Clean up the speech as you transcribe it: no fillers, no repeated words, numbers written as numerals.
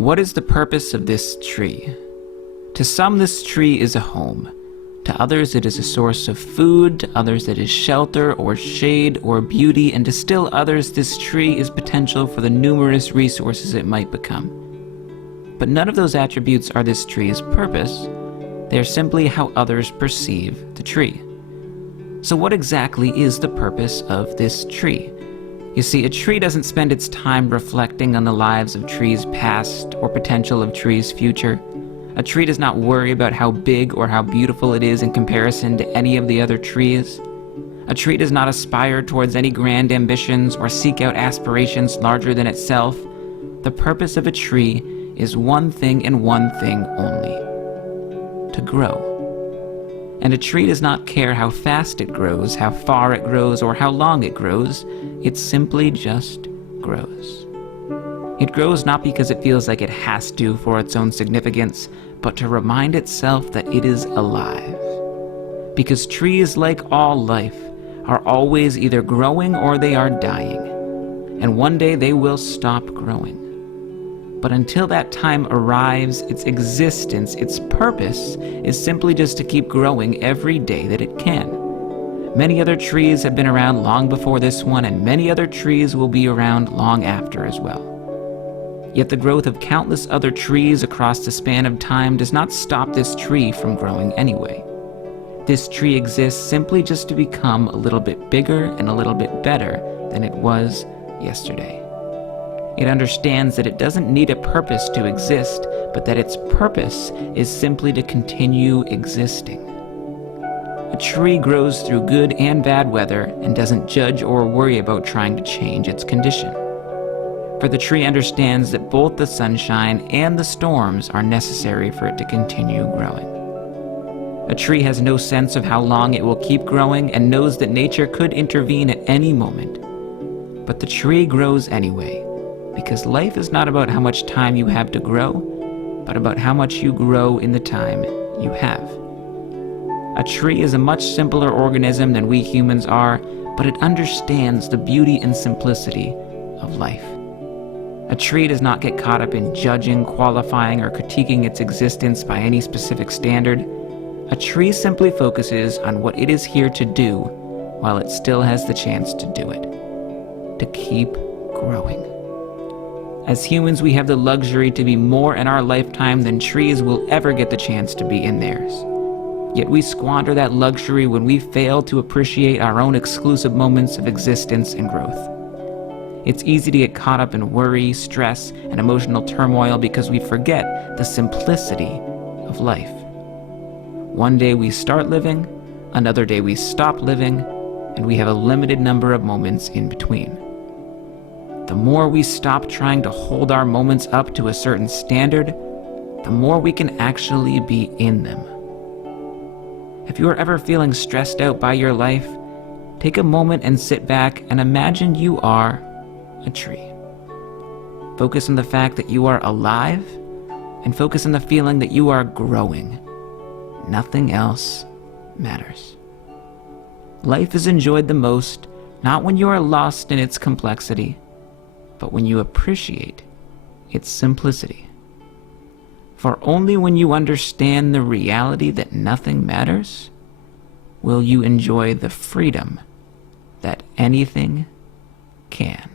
What is the purpose of this tree? To some, this tree is a home. To others, it is a source of food. To others, it is shelter or shade or beauty. And to still others, this tree is potential for the numerous resources it might become. But none of those attributes are this tree's purpose. They are simply how others perceive the tree. So what exactly is the purpose of this tree? You see, a tree doesn't spend its time reflecting on the lives of trees past or potential of trees future. A tree does not worry about how big or how beautiful it is in comparison to any of the other trees. A tree does not aspire towards any grand ambitions or seek out aspirations larger than itself. The purpose of a tree is one thing and one thing only: to grow. And a tree does not care how fast it grows, how far it grows, or how long it grows. It simply just grows. It grows not because it feels like it has to for its own significance, but to remind itself that it is alive. Because trees, like all life, are always either growing or they are dying. And one day they will stop growing. But until that time arrives, its existence, its purpose, is simply just to keep growing every day that it can. Many other trees have been around long before this one, and many other trees will be around long after as well. Yet the growth of countless other trees across the span of time does not stop this tree from growing anyway. This tree exists simply just to become a little bit bigger and a little bit better than it was yesterday. It understands that it doesn't need a purpose to exist, but that its purpose is simply to continue existing. A tree grows through good and bad weather and doesn't judge or worry about trying to change its condition. For the tree understands that both the sunshine and the storms are necessary for it to continue growing. A tree has no sense of how long it will keep growing and knows that nature could intervene at any moment. But the tree grows anyway, because life is not about how much time you have to grow, but about how much you grow in the time you have. A tree is a much simpler organism than we humans are, but it understands the beauty and simplicity of life. A tree does not get caught up in judging, qualifying, or critiquing its existence by any specific standard. A tree simply focuses on what it is here to do while it still has the chance to do it. To keep growing. As humans, we have the luxury to be more in our lifetime than trees will ever get the chance to be in theirs. Yet we squander that luxury when we fail to appreciate our own exclusive moments of existence and growth. It's easy to get caught up in worry, stress, and emotional turmoil because we forget the simplicity of life. One day we start living, another day we stop living, and we have a limited number of moments in between. The more we stop trying to hold our moments up to a certain standard, the more we can actually be in them. If you are ever feeling stressed out by your life, take a moment and sit back and imagine you are a tree. Focus on the fact that you are alive, and focus on the feeling that you are growing. Nothing else matters. Life is enjoyed the most, not when you are lost in its complexity, but when you appreciate its simplicity. For only when you understand the reality that nothing matters, will you enjoy the freedom that anything can.